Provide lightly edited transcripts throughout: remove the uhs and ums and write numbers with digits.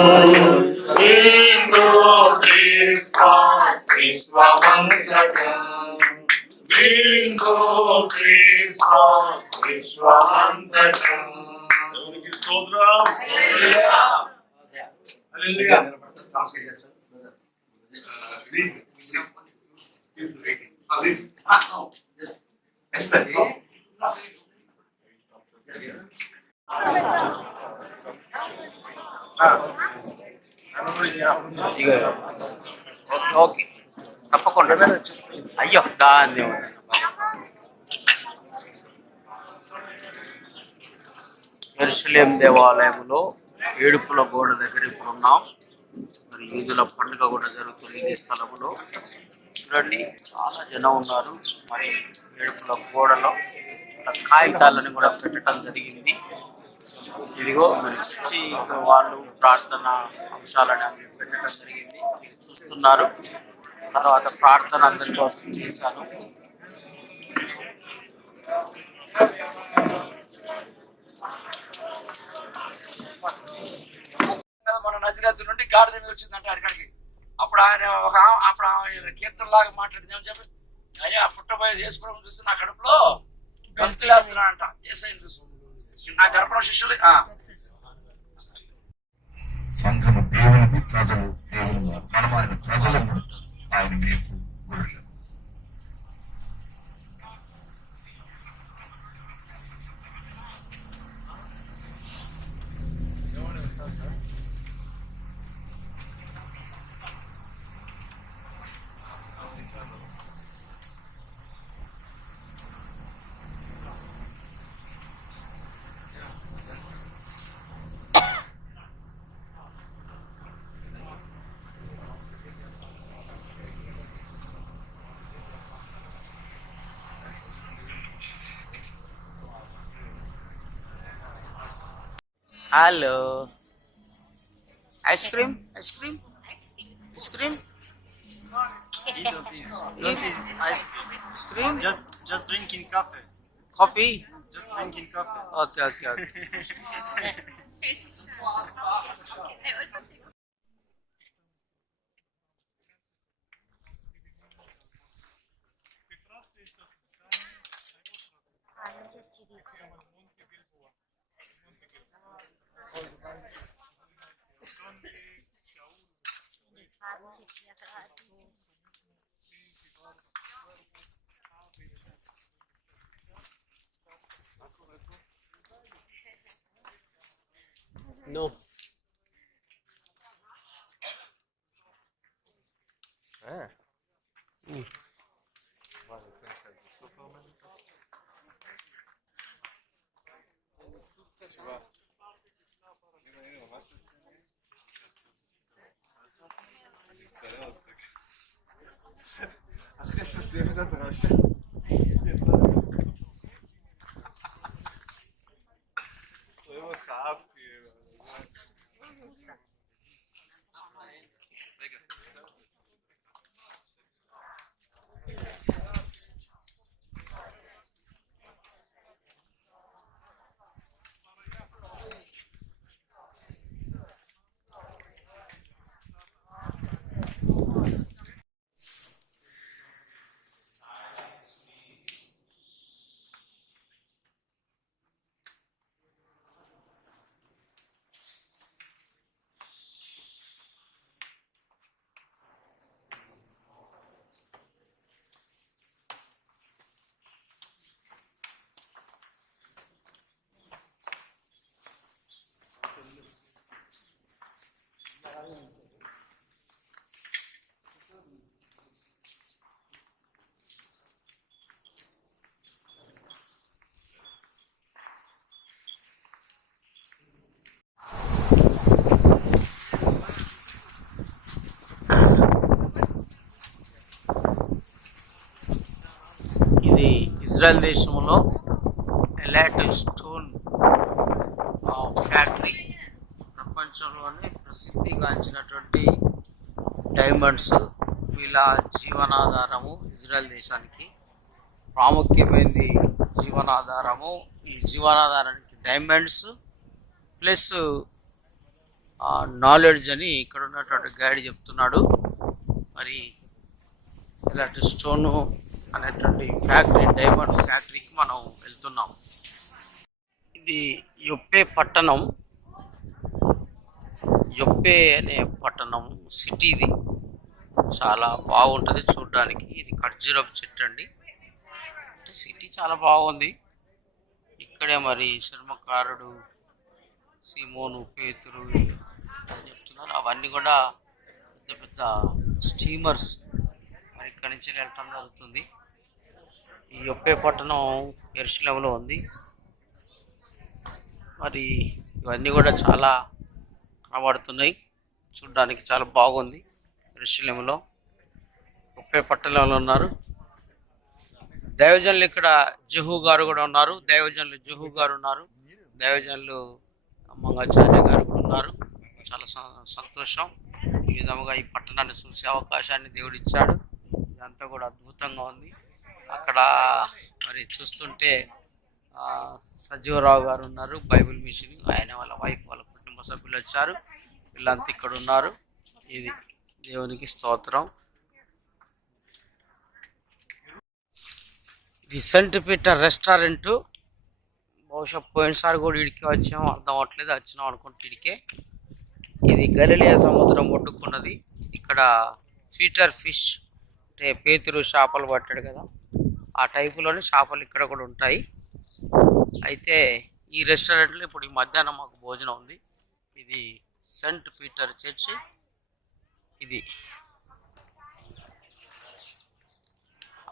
Hindu Christmas Vishwamantatam. Hindu Christmas Vishwamantatam. దేవునికి స్తోత్రం. హల్లెలూయా. Okay తప్పకుండా అయ్యో దాన్ని యెరూషలేము దేవాలయంలో ఏడుపుల గోడ దగ్గర ఇప్పుడు ఉన్నాం. మరి యూదుల పండుగ కూడా జరుగుతుంది ఈ స్థలంలో. చూడండి చాలా జనం ఉన్నారు. మరి ఏడుపుల గోడలో కాగితాలను కూడా పెట్టడం జరిగింది. ఇదిగో మరి చర్చి వాళ్ళు ప్రార్థన అంశాలను పెట్టడం జరిగింది. మీరు చూస్తున్నారు. తర్వాత ప్రార్థన అందరి కోసం చేశాను. మన నజరేతు నుండి గాడిద మీద వచ్చిందంట అక్కడికి. అప్పుడు ఆయన కీర్తనలాగా మాట్లాడింది చెప్పి, అయ్యా పుట్టబోయేది యేసు ప్రభువుని చూసి నా కడుపులో గంతులేస్తున్నాడంట. యేసయ్యను చూసి నా గర్భంలో శిష్యులు సంఘము దేవుని ప్రజలు, దేవుని మనం ఆయన ప్రజలను, ఆయన మీకు గొర్రెలు. Hello ice cream ice cream ice cream Ice cream. Ice cream Just drinking coffee. Coffee Just drinking coffee. Okay okay okay No. Ah. אחרי שסיימת את הרעשה. שמים אותך אף כאילו. ఇది ఇజ్రాయెల్ దేశంలో ఎలాట్ స్టోన్ ఫ్యాక్టరీ. ప్రపంచంలోనే ప్రసిద్ధిగాంచినటువంటి డైమండ్స్ వీళ్ళ జీవనాధారము. ఇజ్రాయెల్ దేశానికి ప్రాముఖ్యమైనది జీవనాధారము. ఈ జీవనాధారానికి డైమండ్స్ ప్లస్ నాలెడ్జ్ అని ఇక్కడ ఉన్నటువంటి గైడ్ చెప్తున్నాడు. మరి ఇలాంటి స్టోను అనేటువంటి ఫ్యాక్టరీ, డైమండ్ ఫ్యాక్టరీకి మనం వెళ్తున్నాం. ఇది యొప్పే పట్టణం. యొప్పే అనే పట్టణం సిటీది. చాలా బాగుంటుంది చూడడానికి. ఇది ఖర్జూరపు చెట్టు అండి. అంటే సిటీ చాలా బాగుంది. ఇక్కడే మరి చర్మకారుడు సిమోను పేతురు చెప్తున్నారు. అవన్నీ కూడా పెద్ద పెద్ద స్టీమర్స్ మరి ఇక్కడి నుంచి వెళ్ళటం జరుగుతుంది. ఈ యొప్పే పట్టణం యెరూషలేములో ఉంది. మరి ఇవన్నీ కూడా చాలా కనబడుతున్నాయి. చూడడానికి చాలా బాగుంది. యెరూషలేములో యొప్పే పట్టణంలో ఉన్నారు. దైవజనులు ఇక్కడ జహూ గారు కూడా ఉన్నారు. దైవజనులు మంగాచార్య గారు కూడా ఉన్నారు. చాలా సంతోషం. ఈ విధముగా ఈ పట్టణాన్ని చూసే అవకాశాన్ని దేవుడు ఇచ్చాడు. ఇదంతా కూడా అద్భుతంగా ఉంది. అక్కడ మరి చూస్తుంటే సజీవరావు గారు ఉన్నారు, బైబిల్ మిషన్. ఆయన వాళ్ళ వైఫ్, వాళ్ళ కుటుంబ సభ్యులు వచ్చారు. వీళ్ళంతా ఇక్కడ ఉన్నారు. ఇది దేవునికి స్తోత్రం. ఇది సెంట్ పీటర్ రెస్టారెంట్. బహుశా పోయినసారి కూడా ఇడికే వచ్చాము, అర్థం అవ్వట్లేదు. వచ్చినాం అనుకుంటే ఇడికే. ఇది గలిలయ సముద్రం ఒడ్డుకున్నది. ఇక్కడ పీటర్ ఫిష్ అంటే పేతురు చేపలు పట్టాడు కదా, ఆ టైపులోనే చేపలు ఇక్కడ కూడా ఉంటాయి. అయితే ఈ రెస్టారెంట్లో ఇప్పుడు ఈ మధ్యాహ్నం మాకు భోజనం ఉంది. ఇది సెంట్ పీటర్ చర్చ్. ఇది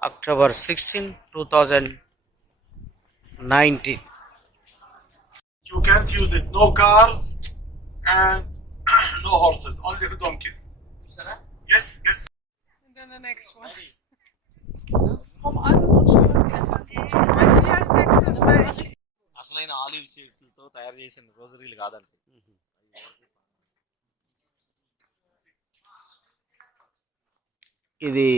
October 16, 2019. You can't use it. No cars and no horses. Only donkeys. Yes, yes. And then the next one. Komm an und schau uns etwas. Wenn Sie als nächstes, weil ich అసలైన olive చెట్లతో తయారు చేసిన రోజరీలు కాదండి. ఇది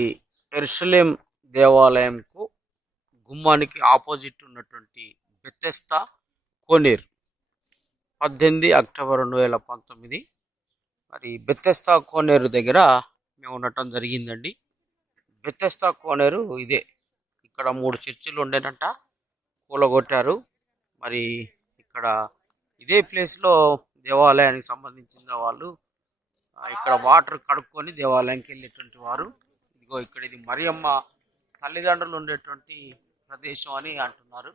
యెరూషలేం దేవాలయంకు గుమ్మానికి opposite ఉన్నటువంటి Bethesda కోనేరు. 18 October 2019. మరి Bethesda కోనేరు దగ్గర మేము ఉండటం జరిగిందండి. బెతెస్దా కోనేరు ఇదే. ఇక్కడ 3 చర్చిలు ఉండేనంట, కూలగొట్టారు. మరి ఇక్కడ ఇదే ప్లేస్లో దేవాలయానికి సంబంధించిన వాళ్ళు ఇక్కడ వాటర్ కడుక్కొని దేవాలయానికి వెళ్ళేటువంటి వారు. ఇదిగో ఇక్కడ ఇది మరియమ్మ తల్లిదండ్రులు ఉండేటువంటి ప్రదేశం అని అంటున్నారు.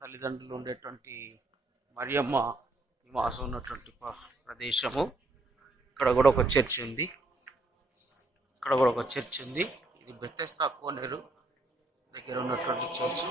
తల్లిదండ్రులు ఉండేటువంటి మరియమ్మ నివాసం ఉన్నటువంటి ప్రదేశము. ఇక్కడ కూడా ఒక చర్చ్ ఉంది. ఇది బెతెస్దా కోనేరు దగ్గర ఉన్నటువంటి చర్చ్.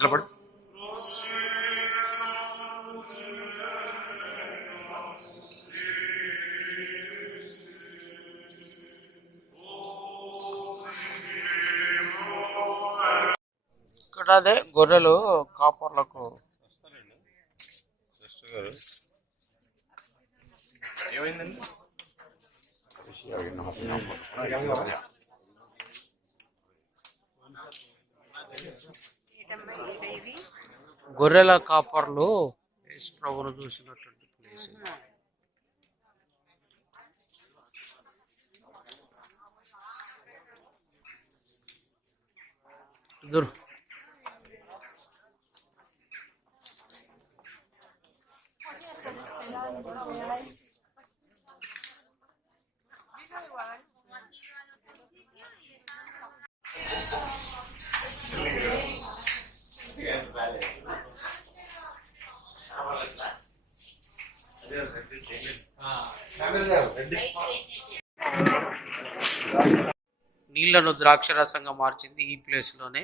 నిలబడు. ఇక్కడ అదే గొర్రెలు కాపర్లకు సిస్టర్ గారు ఏమైందండి? గొర్రెల కాపర్లు యేసు ప్రభువును చూసినటువంటి ప్లేస్. ఇద్దరు నీళ్లను ద్రాక్షరసంగా మార్చింది ఈ ప్లేస్లోనే.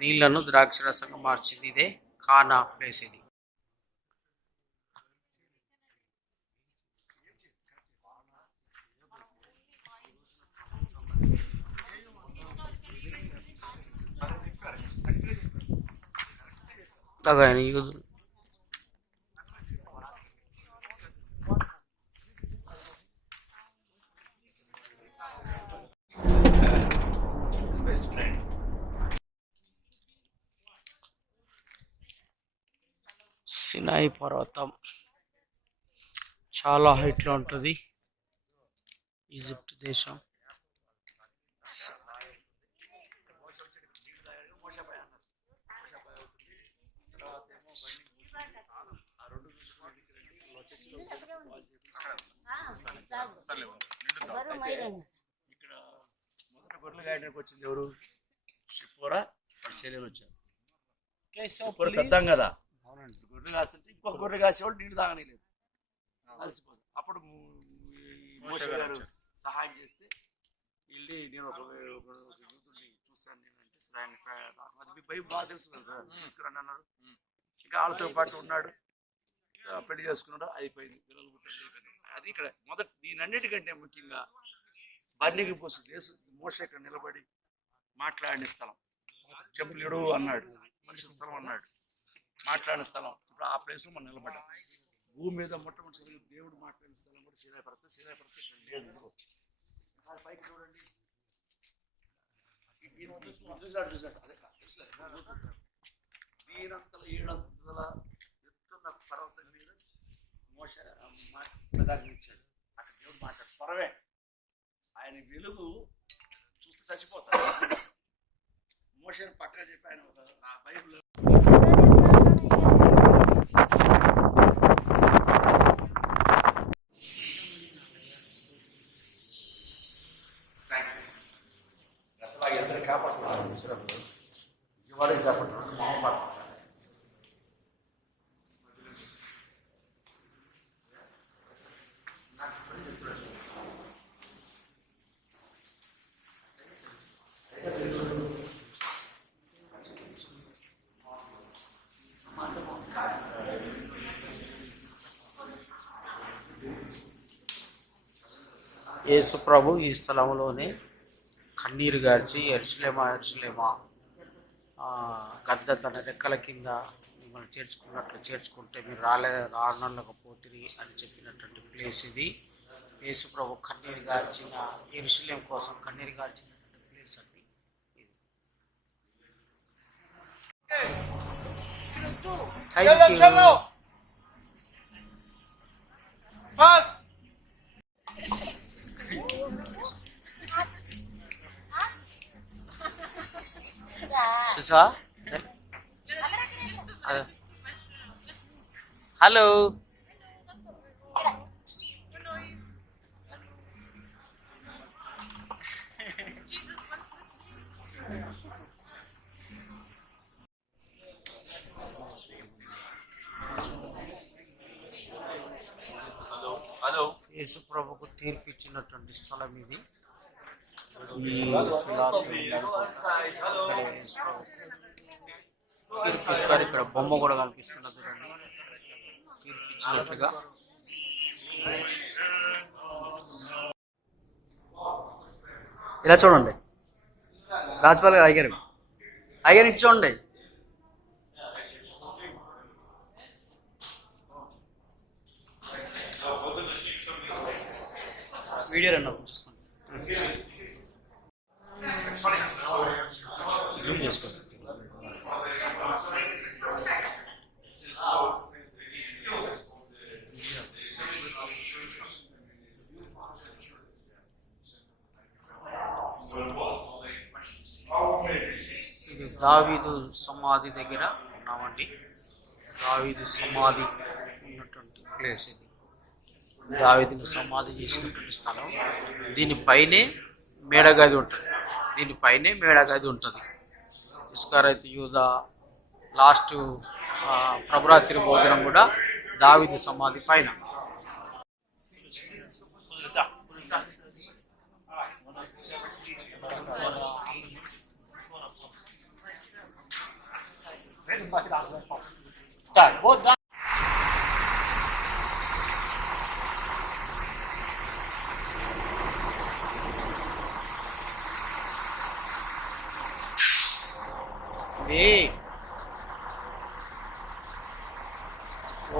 నీళ్లను ద్రాక్షరసంగా మార్చింది ఇదే కానా ప్లేస్ ఇది. ఆయన యూదులు సినాయి పర్వతం చాలా హైట్లో ఉంటుంది. ఈజిప్ట్ దేశం. ఇక్కడ మొదట గొర్రెలు గాయడానికి వచ్చింది ఎవరు? షిప్పోరా చెల్లెలు వచ్చారు. పెద్దాం కదా, అవునండి. గొర్రెలు కాస్తుంటే ఇంకొక గొర్రె కాసేవాళ్ళు నీళ్ళు తాగలేదు, అలసిపోదు. అప్పుడు మోషే గారు సహాయం చేస్తే వెళ్ళి నేను ఒక యూతుడిని చూశాను. నేనంటే సరే ఆయన మీ బైబిల్ బాగా తెలుసు కదా, తీసుకురండి అన్నారు. ఇంకా వాళ్ళతో పాటు ఉన్నాడు, పెళ్లి చేసుకున్నాడు, అయిపోయింది. పిల్లలు పుట్టారు. అది ఇక్కడ మొదటి దీనన్నిటికంటే ముఖ్యంగా బర్ణికి పోస్తుంది. మోషే ఇక్కడ నిలబడి మాట్లాడిన స్థలం, చెప్పులు అన్నాడు, మనిషి స్థలం అన్నాడు, మాట్లాడిన స్థలం. ఇప్పుడు ఆ ప్లేస్లో మనం నిలబడ్డాం. భూమి మీద మొట్టమొదటిసారిగా దేవుడు మాట్లాడిన స్థలం కూడా సీనాయి పర్వతం. సీనాయి పర్వతం ఇక్కడ లేదు. పైకి చూడండి, చూసాడు దీనంతల 700 ఎత్తున్న పర్వతం మీద మోషే ఇచ్చాడు. అక్కడ దేవుడు మాట్లాడు స్వరమే. ఆయన వెలుగు చూస్తే చచ్చిపోతాడు. మోషేని పక్కన చెప్పి ఆయన నా బైబిల్ ఎందరు కాపాడుతున్నారు. ఇవాళ కాపాడుతున్నాడు మామ. యేసు ప్రభు ఈ స్థలంలోనే కన్నీరు గార్చి ఎరుసలేమా ఎరుసలేమా గద్ద తన రెక్కల కింద మిమ్మల్ని చేర్చుకున్నట్లు చేర్చుకుంటే మీరు రానలేకపోతుంది అని చెప్పినటువంటి ప్లేస్ ఇది. యేసు ప్రభు కన్నీరు గార్చిన ఎరుసలేం కోసం కన్నీరు గార్చినటువంటి ప్లేస్ అండి ఇది. Thank you. సుసా హలో, యేసు ప్రభుకు తీర్పు ఇచ్చినటువంటి స్థలం ఇది. తీర్పు ఇస్తారు. ఇక్కడ బొమ్మ కూడా కనిపిస్తున్నది చూడండి, తీర్పు ఇచ్చినట్లుగా. ఇలా చూడండి, రాజపాల్ గారు అయ్యారు ఇటు చూడండి. వీడియో రన్ అవుతుంది, జూమ్ చేసుకోండి. ఇది దావీదు సమాధి దగ్గర ఉన్నామండి. దావీదు సమాధి ఉన్నటువంటి ప్లేస్ ఇది. దావీదును సమాధి చేసినటువంటి స్థలం. దీనిపైనే మేడగది ఉంటుంది. ఇస్కరియోతు యూదా లాస్ట్ ప్రభురాత్రి భోజనం కూడా దావీదు సమాధి పైన. Start. Both done.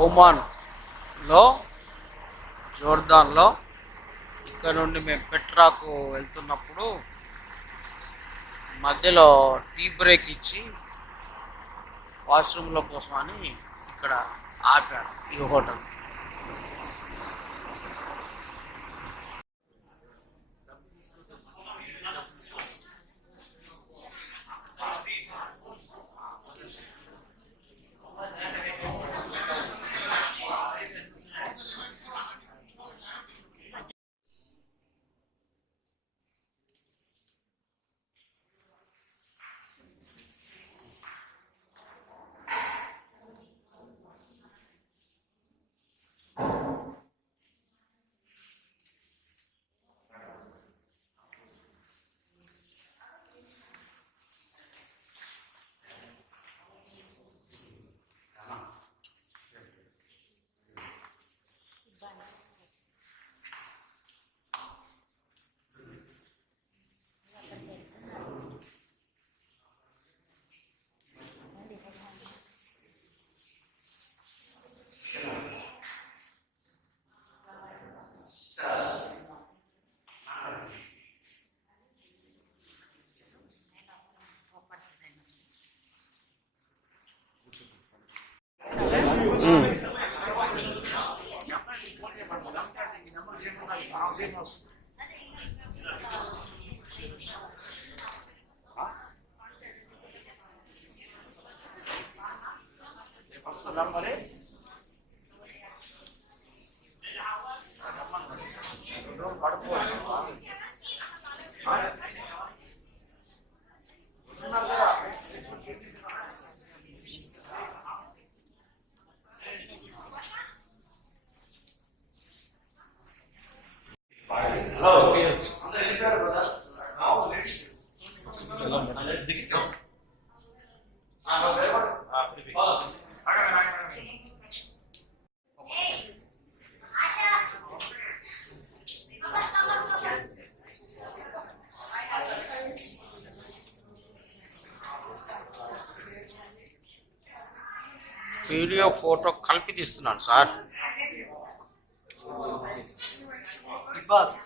ఓమాన్లో జోర్దాన్లో ఇక్కడ నుండి మేము పెట్రాకు వెళ్తున్నప్పుడు మధ్యలో టీ బ్రేక్ ఇచ్చి వాష్రూమ్ల కోసం అని ఇక్కడ ఆపారు ఈ హోటల్. వీడియో ఫోటో కలిపి తీస్తున్నాను సార్. బాస్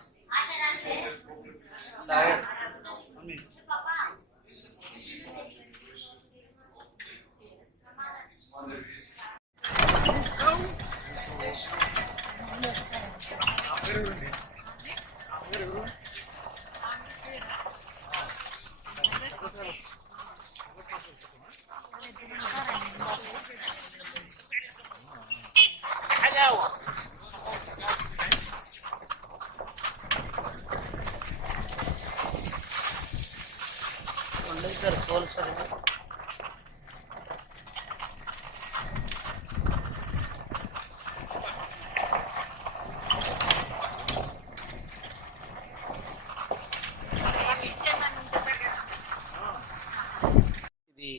ఇది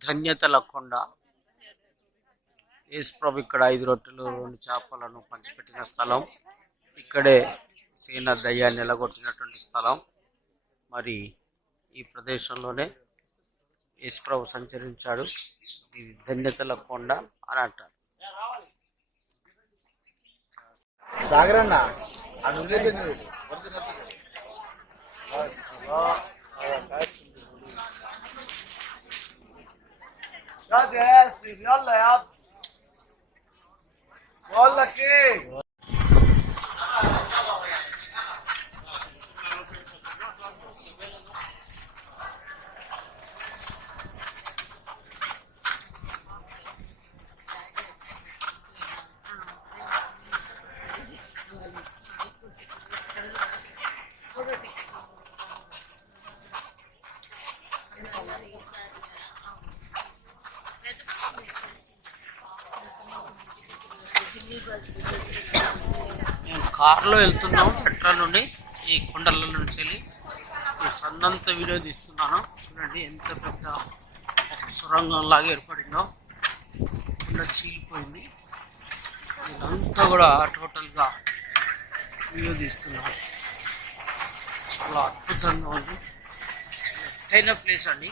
ధన్యతల కొండ. యేసు ప్రభు ఇక్కడ 5 రొట్టెలు 2 చేపలను పంచిపెట్టిన స్థలం. ఇక్కడే సేన దయ్యాన్ని నిలగొట్టినటువంటి స్థలం. మరి ఈ ప్రదేశంలోనే యేసు ప్రభు సంచరించాడు. ఇది ధన్యతల కొండ అని అంటారు. సాగరన్న يلا يا عبد بقول لك ايه మేము కారులో వెళ్తున్నాం పెట్రోల్ నుండి. ఈ కొండల నుంచి వెళ్ళి ఈ సందంతా వీడియో తీస్తున్నాను. చూడండి ఎంత పెద్ద సొరంగం లాగా ఏర్పడిందో. కొండ చీలిపోయింది. ఇదంతా కూడా టోటల్గా వ్యూ తీస్తున్నారు. చాలా అద్భుతంగా ఉంది. ఎత్తైన ప్లేస్ అండి.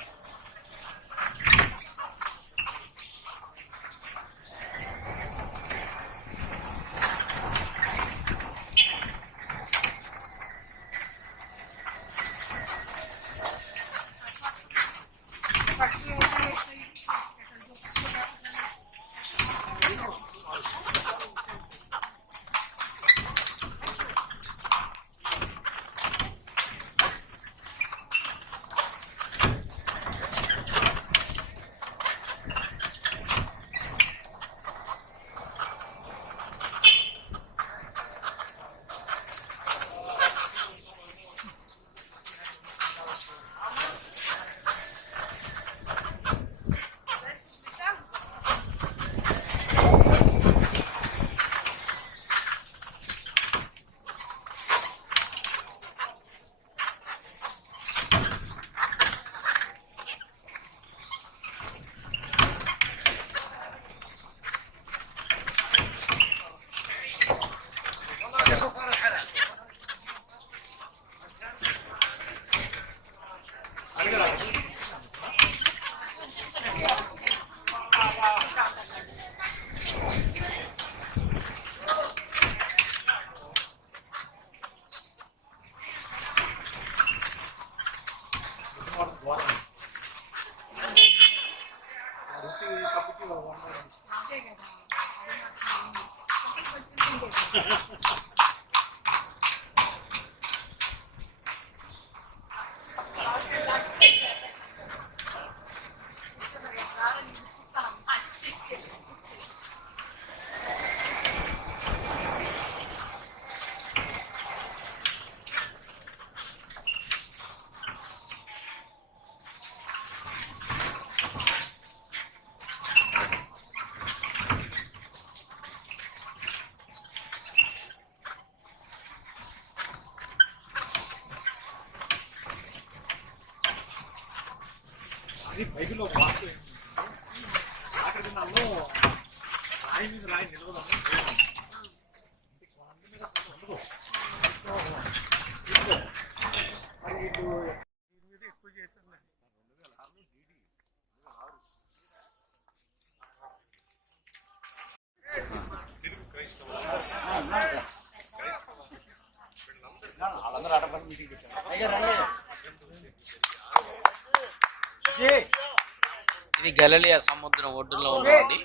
ఇది గలిలయ సముద్రం ఒడ్డులో ఉందండి.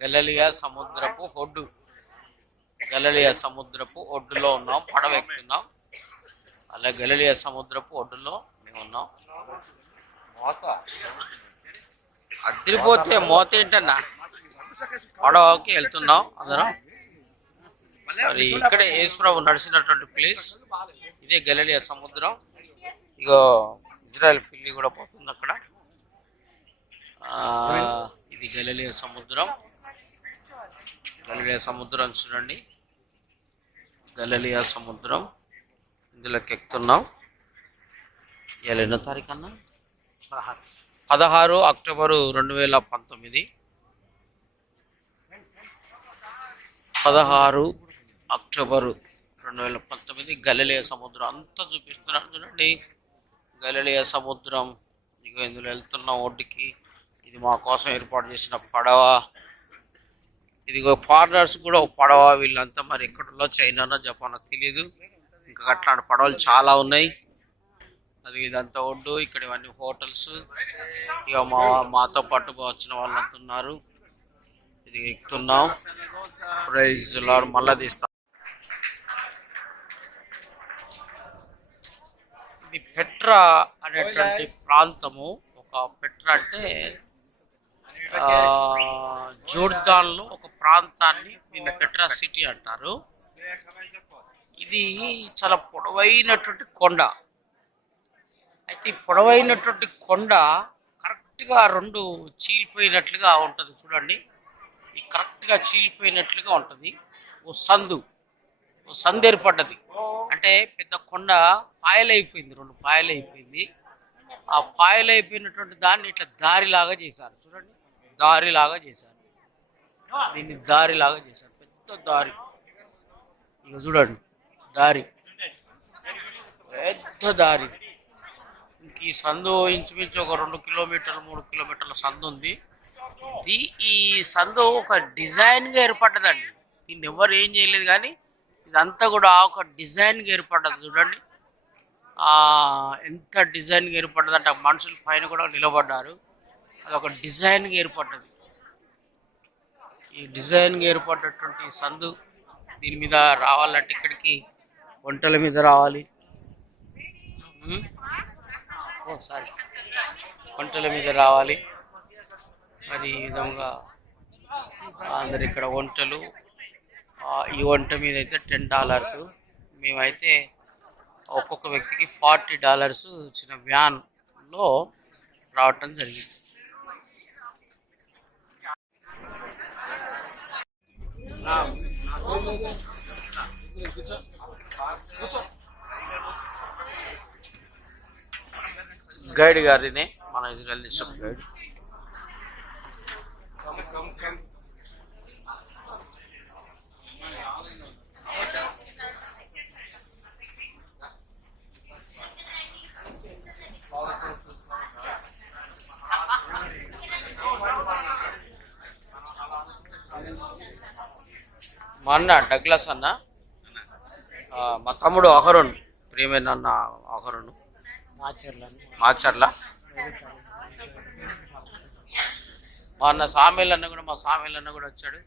గలిలయ సముద్రపు ఒడ్డు. గలిలయ సముద్రపు ఒడ్డులో ఉన్నాం. పడవ ఎక్కుతున్నాం. అలా గలిలయ సముద్రపు ఒడ్డులో మేము ఉన్నాం. అదిరిపోతే మోత ఏంటన్నా, పడవకి వెళ్తున్నాం అందరం. మరి ఇక్కడే యేసుప్రభు నడిచినటువంటి ప్లేస్ ఇదే గలిలయ సముద్రం. ఇగో ఇజ్రాయెల్ పిల్లి కూడా పోతుంది అక్కడ. ఇది గలిలయ సముద్రం. గలిలయ సముద్రం చూడండి. గలిలయ సముద్రం ఇందులోకి ఎక్కుతున్నాం. ఇవాళ ఎన్నో తారీఖు అన్నా? 16 అక్టోబరు 2019. 16 అక్టోబరు 2019 గలిలయ సముద్రం అంతా చూపిస్తున్నాను చూడండి. గలిలయ సముద్రం ఇక ఇందులో వెళ్తున్నాం ఒడ్డుకి. ఇది మా కోసం ఏర్పాటు చేసిన పడవ. ఇది ఫారినర్స్ కూడా ఒక పడవ. వీళ్ళంతా మరి ఎక్కడో చైనానో జపానో తెలియదు. ఇంకా అట్లాంటి పడవలు చాలా ఉన్నాయి. అది ఇదంతా ఒడ్డు. ఇక్కడ ఇవన్నీ హోటల్స్. ఇక మాతో పాటు వచ్చిన వాళ్ళంతా ఉన్నారు. ఇది ఎక్కుతున్నాం. Praise lord. మళ్ళా తీస్తాం. ఇది పెట్రా అనేటువంటి ప్రాంతము. ఒక పెట్రా అంటే జోర్దాన్లో ఒక ప్రాంతాన్ని దీన్ని పెట్రా సిటీ అంటారు. ఇది చాలా పొడవైనటువంటి కొండ. అయితే ఈ పొడవైనటువంటి కొండ కరెక్ట్గా రెండు చీలిపోయినట్లుగా ఉంటుంది చూడండి. ఈ కరెక్ట్గా చీలిపోయినట్లుగా ఉంటుంది. ఓ సందు ఏర్పడ్డది. అంటే పెద్ద కొండ పాయలైపోయింది, రెండు పాయలైపోయింది. ఆ పాయలైపోయినటువంటి దాన్ని ఇట్లా దారిలాగా చేశారు చూడండి. దారిలాగా చేశారు. దీన్ని దారి లాగా చేశారు, పెద్ద దారి. ఇక చూడండి దారి, పెద్ద దారి. ఇంక ఈ సందు ఇంచుమించు ఒక 2 కిలోమీటర్లు 3 కిలోమీటర్ల సందు ఉంది. ఈ సందు ఒక డిజైన్గా ఏర్పడ్డదండి. దీన్ని ఎవరు ఏం చేయలేదు, కానీ ఇదంతా కూడా ఒక డిజైన్గా ఏర్పడ్డది. చూడండి ఎంత డిజైన్గా ఏర్పడ్డది అంటే మనుషులు పైన కూడా నిలబడ్డారు. అది ఒక డిజైన్గా ఏర్పడ్డది. ఈ డిజైన్గా ఏర్పడ్డటువంటి సందు, దీని మీద రావాలంటే ఇక్కడికి వంటల మీద రావాలి. సారీ, వంటల మీద రావాలి. మరి ఈ విధంగా అందరు ఇక్కడ వంటలు. ఈ వంట మీద అయితే $10. మేమైతే ఒక్కొక్క వ్యక్తికి $40 చిన్న వ్యాన్లో రావటం జరిగింది. గైడ్ గారినే, మన ఇజ్రాయల్ దేశం గైడ్. మా అన్న డగ్లస్ అన్న, మా తమ్ముడు అహరోన్, ప్రియమైన అన్న అహరోను, మాచర్ల. మా అన్న సామేల్ అన్న కూడా, మా సామేల్ అన్న కూడా వచ్చాడు.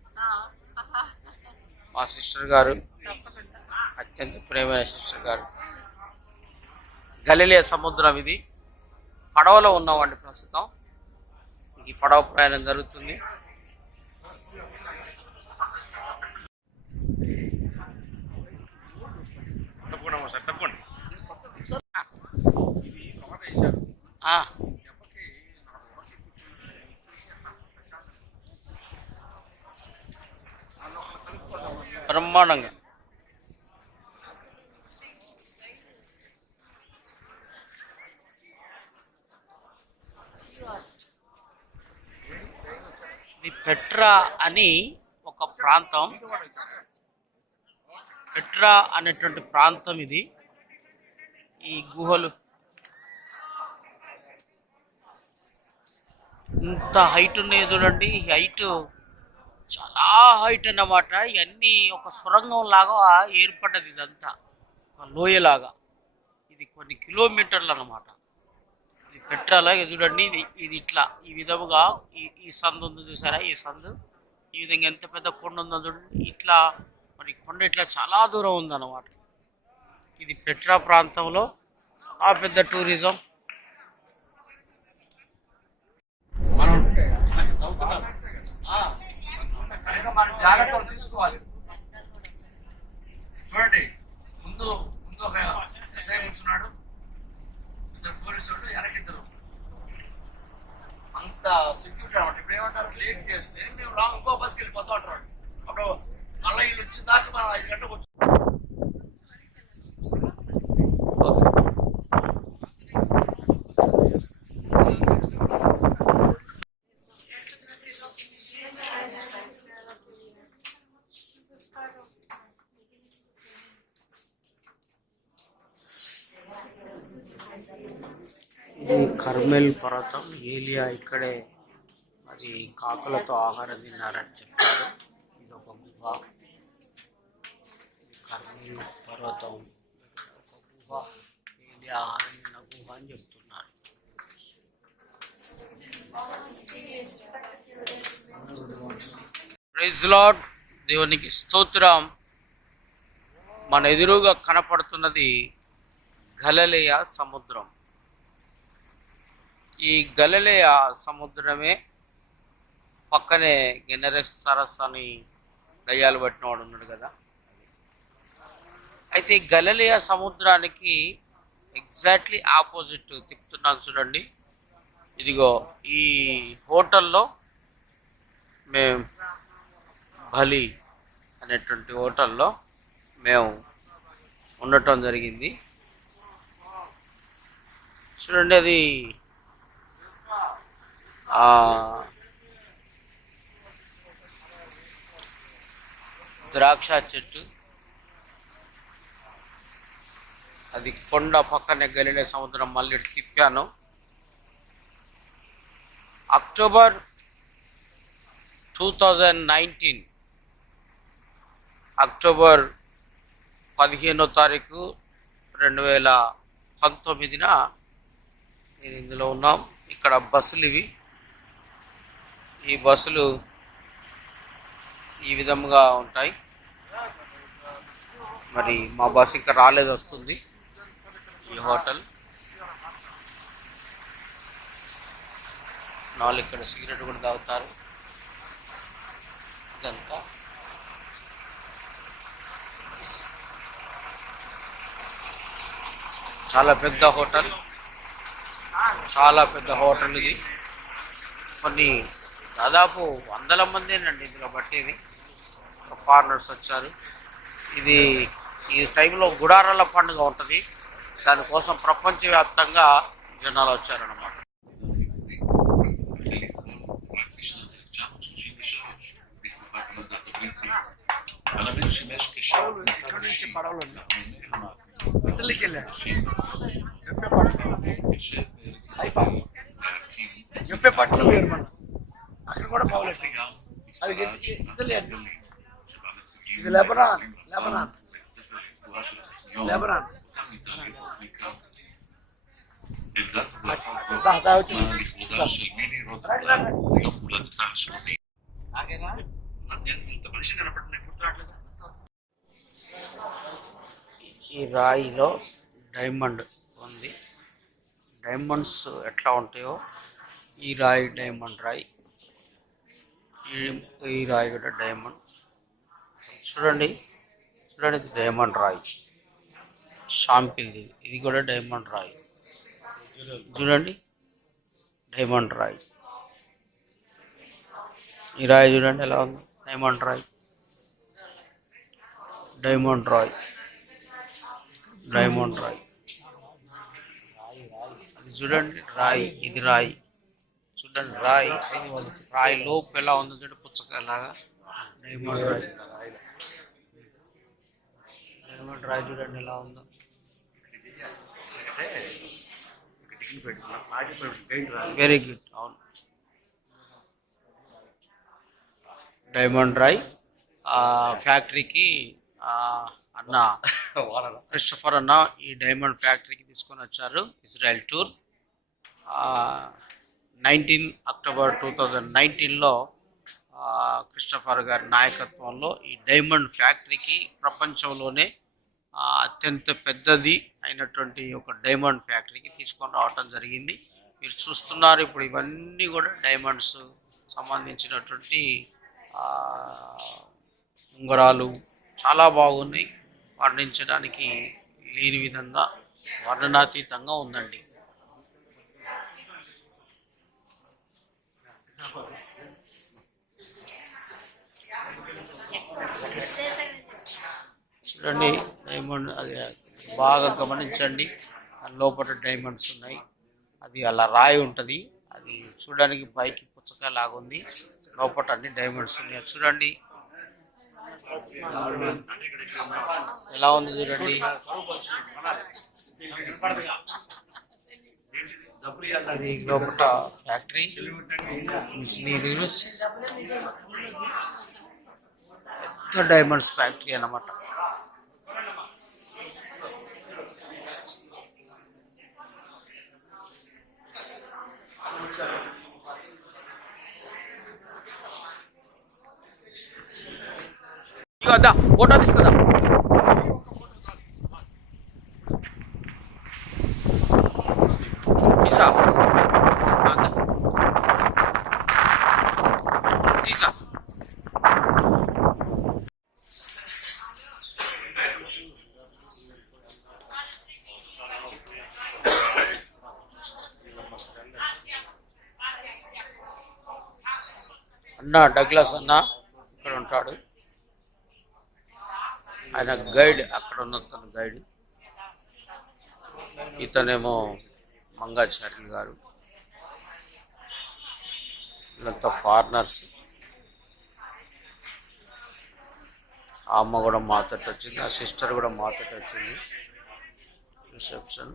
మా సిస్టర్ గారు, అత్యంత ప్రియమైన సిస్టర్ గారు. గలిలయ సముద్రం ఇది. పడవలో ఉన్నామండి ప్రస్తుతం. ఈ పడవ ప్రయాణం జరుగుతుంది. బ్రహ్మాండంగా ఇది పెట్రా అని ఒక ప్రాంతం. పెట్రా అనేటువంటి ప్రాంతం ఇది. ఈ గుహలు ఇంత హైట్ ఉన్నాయి చూడండి. ఈ హైట్ చాలా హైట్ అన్నమాట. ఇవన్నీ ఒక సొరంగం లాగా ఏర్పడ్డది. ఇదంతా ఒక లోయలాగా. ఇది కొన్ని కిలోమీటర్లు అన్నమాట. ఇది పెట్రాలాగా చూడండి. ఇది ఇట్లా ఈ విధముగా ఈ సందు ఉంది చూసారా, ఈ సందు ఈ విధంగా ఎంత పెద్ద కొండ ఉందో చూడండి. ఇట్లా మరి కొండ ఇట్లా చాలా దూరం ఉందన్నమాట. ఇది పెట్రా ప్రాంతంలో చాలా పెద్ద టూరిజం. మనం జాగ్రత్తలు తీసుకోవాలి. చూడండి, ముందు ఒక ఎస్ఐ కూర్చున్నాడు, 2 పోలీసులు, వెనకిద్దరు. అంత సెక్యూరిటీ అనమాట. ఇప్పుడు ఏమంటారు, లేట్ చేస్తే మేము ఇంకో బస్కి వెళ్ళిపోతాం అంటారు. అప్పుడు మళ్ళీ వీళ్ళు వచ్చిన దాకా మనం 5 గంటలకు వచ్చి ఇది కర్మెల్ పర్వతం. ఏలియా ఇక్కడే మరి కాకులతో ఆహారం తిన్నారని చెప్తారు. ఇది ఒక గుహ. కర్మెల్ పర్వతం ఒక గుహ. ఏలియా ఆహారం తిన్న గుహ అని చెప్తున్నారు. ప్రైజ్ లార్డ్, దేవునికి స్తోత్రం. మన ఎదురుగా కనపడుతున్నది గలిలయ సముద్రం. ఈ గలిలయ సముద్రమే పక్కనే గెనెరెస్ సరస్సు అని దయ్యాలు పట్టినవాడు ఉన్నాడు కదా. అయితే గలిలయ సముద్రానికి ఎగ్జాక్ట్లీ ఆపోజిట్ తిప్పుతున్నాను చూడండి. ఇదిగో ఈ హోటల్లో మేము బలి అనేటువంటి హోటల్లో మేము ఉండటం జరిగింది. చూడండి, అది ద్రాక్ష చెట్టు, అది కొండ పక్కనే గలిలే సముద్రం. మళ్ళీ తిప్పాను. అక్టోబర్ 2019 అక్టోబర్ 15వ తారీఖు 2019న నేను ఇందులో ఉన్నాం. ఇక్కడ బస్సులు ఇవి. ఈ బస్సులు ఈ విధంగా ఉంటాయి. మరి మా బస్సు ఇంకా రాలేదు, వస్తుంది. ఈ హోటల్ నాలుగు ఇక్కడ సిగరెట్ కూడా తాగుతారు. ఇదంతా చాలా పెద్ద హోటల్, చాలా పెద్ద హోటల్ ఇది. కొన్ని దాదాపు 100 మందేనండి ఇందులో పట్టేది. ఫారినర్స్ వచ్చారు. ఇది ఈ టైంలో గుడారాల పండుగ ఉంటుంది. దానికోసం ప్రపంచవ్యాప్తంగా జనాలు వచ్చారన్నమాట. చెప్పే పట్టణం వేరు మన అక్కడ కూడా పౌలెట్ అది ఇటలీ అండి. ఇది లెబనాన్ లెబనాన్ లెబనాన్ మనిషి కనపడుతుంది. ఈ రాయిలో డైమండ్ ఉంది. డైమండ్స్ ఎట్లా ఉంటాయో ఈ రాయి డైమండ్ రాయి. ఈ రాయి కూడా డైమండ్. చూడండి చూడండి, ఇది డైమండ్ రాయి. షాంపిల్ ఇది కూడా డైమండ్ రాయి. చూడండి డైమండ్ రాయి. ఈ రాయి చూడండి ఎలా ఉంది. డైమండ్ రాయి, డైమండ్ రాయి, డైమండ్ రాయి. అది చూడండి రాయి, ఇది రాయి. చూడండి రాయి, రాయి లోపు ఎలా ఉందో చూడండి, పుచ్చకాయలాగా. డైమండ్ రాయి, డైమండ్ రాయి చూడండి ఎలా ఉందో. Very good. అవును, డైమండ్ రాయ్ ఫ్యాక్టరీకి అన్న క్రిస్టఫర్ అన్న ఈ డైమండ్ ఫ్యాక్టరీకి తీసుకొని వచ్చారు. ఇజ్రాయెల్ టూర్ 19 అక్టోబర్ 2019లో క్రిస్టఫర్ గారి నాయకత్వంలో ఈ డైమండ్ ఫ్యాక్టరీకి ప్రపంచంలోనే అత్యంత పెద్దది అయినటువంటి ఒక డైమండ్ ఫ్యాక్టరీకి తీసుకొని రావటం జరిగింది. మీరు చూస్తున్నారు ఇప్పుడు ఇవన్నీ కూడా డైమండ్స్ సంబంధించినటువంటి ఉంగరాలు చాలా బాగున్నాయి. వర్ణించడానికి లేని విధంగా వర్ణనాతీతంగా ఉందండి. చూడండి డైమండ్, అది బాగా గమనించండి. లోపల డైమండ్స్ ఉన్నాయి. అది అలా రాయి ఉంటుంది. అది చూడడానికి పైకి పుచ్చకాయ లాగా ఉంది. లోపల అన్ని డైమండ్స్ ఉన్నాయి. చూడండి ఎలా ఉంది చూడండి. అది లోపల ఫ్యాక్టరీ పెద్ద డైమండ్స్ ఫ్యాక్టరీ అన్నమాట. ఇక ఫోటో తీసుకుందా. తీసా తీసా అన్న డగ్లాస్ అన్న ఇక్కడ ఉంటాడు. ఆయన గైడ్, అక్కడ ఉన్న తన గైడ్. ఇతనేమో మంగాచార్యులు గారు. వీళ్ళంతా ఫారినర్స్. ఆ అమ్మ కూడా మాతోటి వచ్చింది, ఆ సిస్టర్ కూడా మాతోటి వచ్చింది. రిసెప్షన్.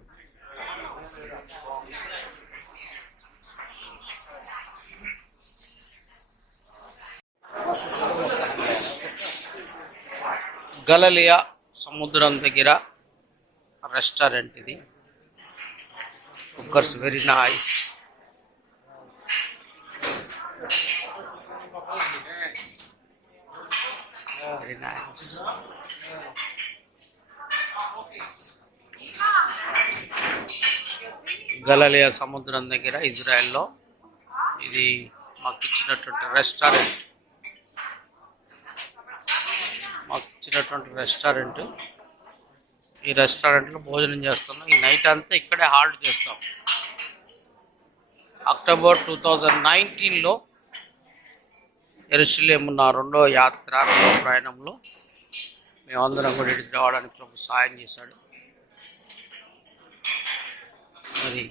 గలలియా సముద్రం దగ్గర రెస్టారెంట్ ఇది. Cookers very nice. Very nice. గలలియా సముద్రం దగ్గర ఇజ్రాయెల్లో ఇది మాకు ఇచ్చినటువంటి రెస్టారెంట్. ఈ రెస్టారెంట్లో భోజనం చేస్తున్నాం. ఈ నైట్ అంతా ఇక్కడే హాల్ట్ చేస్తాం. అక్టోబర్ 2019లో యెరూషలేము నా రెండో ప్రయాణంలో మేమందరం కూడా ఇక్కడికి రావడానికి ప్రభు సహాయం చేశాడు. మరి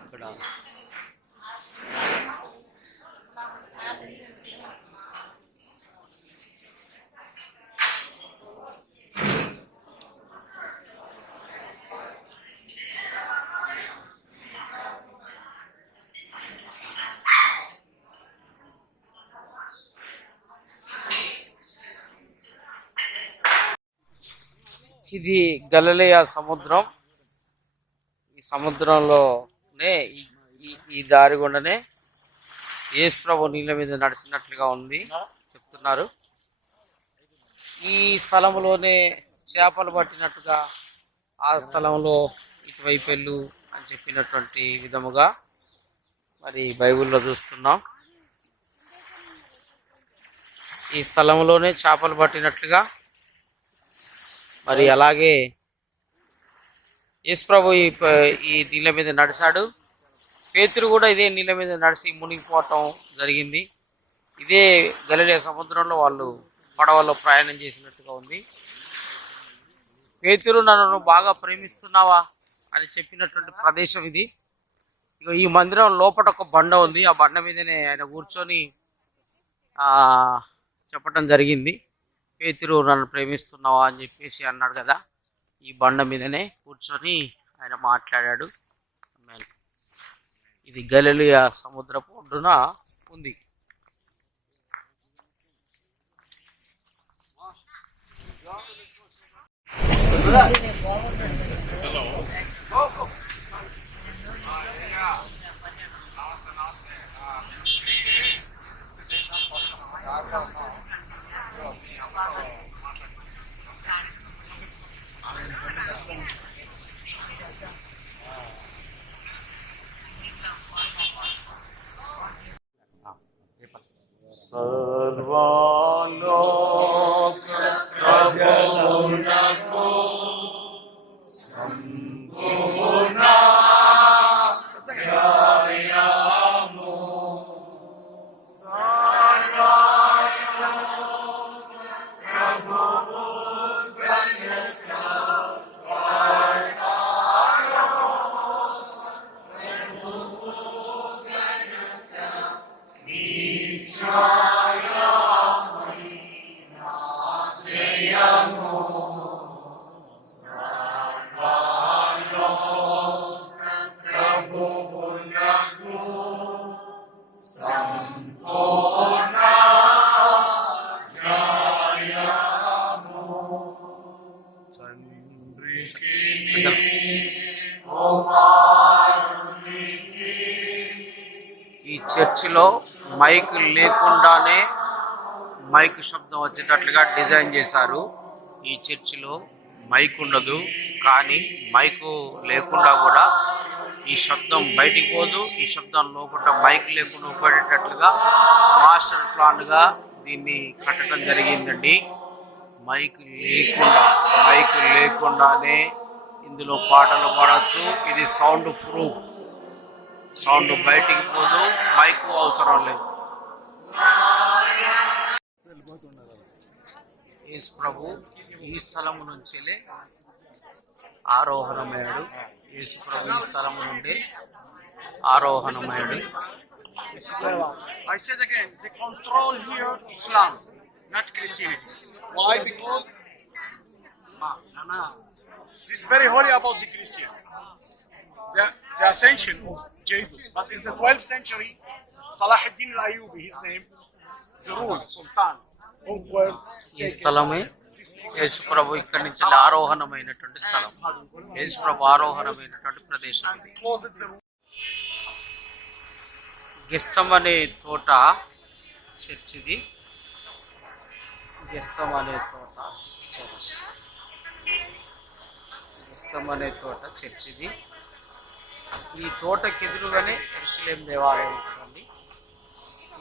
ఇక్కడ ఇది గలిలయ సముద్రం. ఈ సముద్రంలోనే ఈ దారి గుండానే యేసు ప్రభు నీళ్ళ మీద నడిచినట్లుగా ఉంది చెప్తున్నారు. ఈ స్థలంలోనే చేపలు పట్టినట్టుగా ఆ స్థలంలో ఇటువైపు వెళ్ళు అని చెప్పినటువంటి విధముగా మరి బైబిల్లో చూస్తున్నాం. ఈ స్థలంలోనే చేపలు పట్టినట్లుగా మరి అలాగే యేసు ప్రభు ఈ నీళ్ళ మీద నడిచాడు. పేతురు కూడా ఇదే నీళ్ళ మీద నడిచి మునిగిపోవటం జరిగింది. ఇదే గలిలయ సముద్రంలో వాళ్ళు పడవలో ప్రయాణం చేసినట్టుగా ఉంది. పేతురు నన్ను బాగా ప్రేమిస్తున్నావా అని చెప్పినటువంటి ప్రదేశం ఇది. ఇక ఈ మందిరం లోపల ఒక బండ ఉంది. ఆ బండ మీదనే ఆయన కూర్చొని చెప్పటం జరిగింది. పేతురు నన్ను ప్రేమిస్తున్నావా అని చెప్పేసి అన్నాడు కదా. ఈ బండ మీదనే కూర్చొని ఆయన మాట్లాడాడు. ఇది గలిలయ సముద్రపు ఒడ్డున ఉంది. సర్వలోక ప్రభువునకు సంపూర్ణ జయము. సర్వలోక ప్రభువు గనుక ఈ చర్చిలో మైక్ లేకుండానే మైక్ శబ్దం వచ్చేటట్లుగా డిజైన్ చేశారు. ఈ చర్చిలో మైక్ ఉండదు, కానీ మైకు లేకుండా కూడా ఈ శబ్దం బయటికి పోదు. ఈ శబ్దం లోపల మైక్ లేకుండా ఉపయోగేటట్లుగా మాస్టర్ ప్లాన్గా దీన్ని కట్టడం జరిగిందండి. మైక్ లేకుండానే ఇందులో పాటలు పాడచ్చు. ఇది సౌండ్ ప్రూఫ్. సౌండ్ బయటికి పోదు, మైకు అవసరం లేదు. యేసు ప్రభు ఈ స్థలము నుంచి ఆరోహణమయ్యాడు. యేసు ప్రభు ఈ స్థలము నుండి ఆరోహణమయ్యాడు. I said again, the control here Islam. not Christianity. Why? Because this is very holy about the Christian. The ascension of Jesus. But in the 12th century, Salah ad-Din al-Ayyubi, his name, the rule, Sultan, who were ఈ స్థలమే యేసు ప్రభు ఇక్కడి నుంచి ఆరోహణమైనటువంటి స్థలం. యేసు ప్రభు ఆరోహణమైనటువంటి ప్రదేశం. and they closed the room. గెస్తమనే తోట church ఇది. గెస్తమనే తోట church. గెస్తమనే తోట church ఇది. ఈ తోటకి ఎదురుగానే యెరూషలేం దేవాలయం ఉంటుందండి.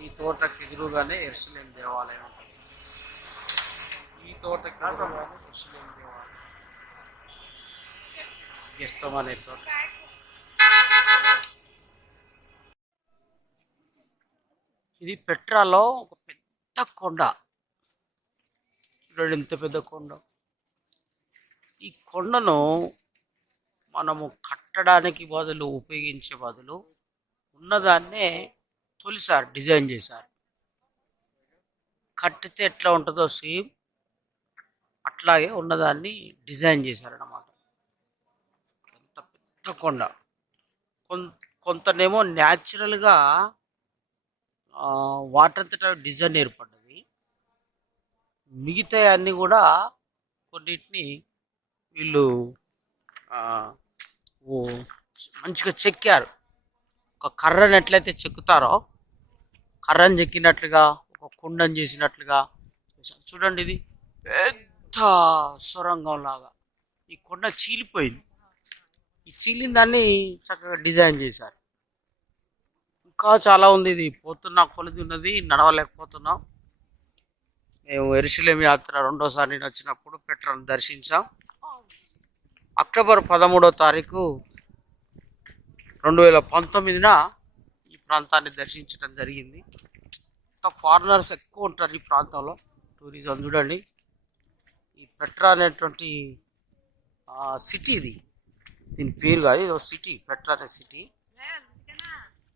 ఈ తోటకి ఎదురుగానే యెరూషలేం దేవాలయం ఉంటుంది. ఈ తోటకి ఎదురుగానే యెరూషలేం దేవాలయం. గెస్తమనే తోట. ఇది పెట్రాలో ఒక పెద్ద కొండ. చూడండి ఎంత పెద్ద కొండ. ఈ కొండను మనము కట్టడానికి బదులు ఉపయోగించే బదులు ఉన్నదాన్నే తొలిసారి డిజైన్ చేశారు. కట్టితే ఎట్లా ఉంటుందో సేమ్ అట్లాగే ఉన్నదాన్ని డిజైన్ చేశారన్నమాట. ఎంత పెద్ద కొండ. కొంతనేమో న్యాచురల్గా వాటర్ అంతటా డిజైన్ ఏర్పడ్డది. మిగతా అన్నీ కూడా కొన్నిటిని వీళ్ళు మంచిగా చెక్కారు. ఒక కర్రని ఎట్లయితే చెక్కుతారో కర్రని చెక్కినట్లుగా ఒక కుండని చేసినట్లుగా చూడండి. ఇది పెద్ద సొరంగం లాగా ఈ కొండ చీలిపోయింది. ఈ చీలిన దాన్ని చక్కగా డిజైన్ చేశారు. ఇంకా చాలా ఉంది. ఇది పోతున్నా కొలిది ఉన్నది, నడవలేకపోతున్నాం. మేము యెరూషలేం యాత్ర రెండోసారి నేను వచ్చినప్పుడు పెట్రాను దర్శించాం. అక్టోబర్ 13వ తారీఖు 2019న ఈ ప్రాంతాన్ని దర్శించడం జరిగింది. ఫారినర్స్ ఎక్కువ ఉంటారు ఈ ప్రాంతంలో. టూరిజం చూడండి. ఈ పెట్రా అనేటువంటి సిటీ ఇది. దీని పేరు కాదు, ఇది ఒక సిటీ, పెట్రా అనే సిటీ.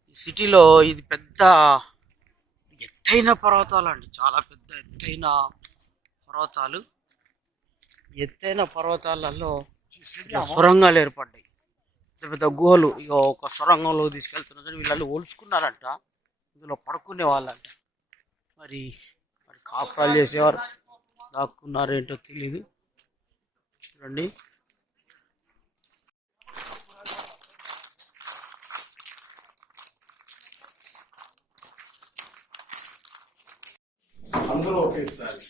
ఈ సిటీలో ఇది పెద్ద ఎత్తైన పర్వతాలు అండి. చాలా పెద్ద ఎత్తైన పర్వతాలు. ఎత్తైన పర్వతాలలో సొరంగాలు ఏర్పడ్డాయి. పెద్ద పెద్ద గుహలు. ఇక ఒక సొరంగంలో తీసుకెళ్తున్నారు. వీళ్ళు ఓల్చుకున్నారంట, ఇందులో పడుకునే వాళ్ళంట. మరి కాపురాలు చేసేవారు దాక్కున్నారేంటో తెలీదు. చూడండి. అందరూ ఒకేసారి.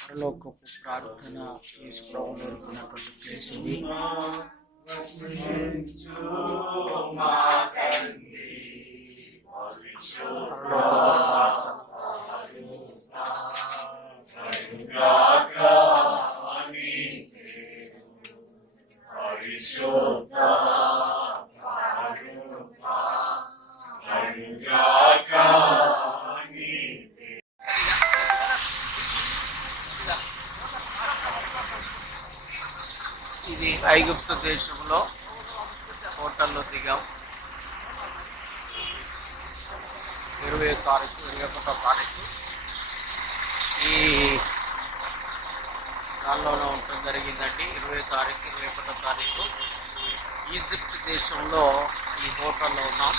పరలోకపు ప్రార్థన యేసు ప్రభువులో ఉన్నటువంటి ప్లేస్ ఇది. ఇది ఐగుప్తు దేశంలో హోటల్లో దిగాం. 20వ తారీఖు 21వ తారీఖు ఈ దానిలోనే ఉండటం జరిగిందండి. 20వ తారీఖు 21వ తారీఖు ఈజిప్ట్ దేశంలో ఈ హోటల్లో ఉన్నాం.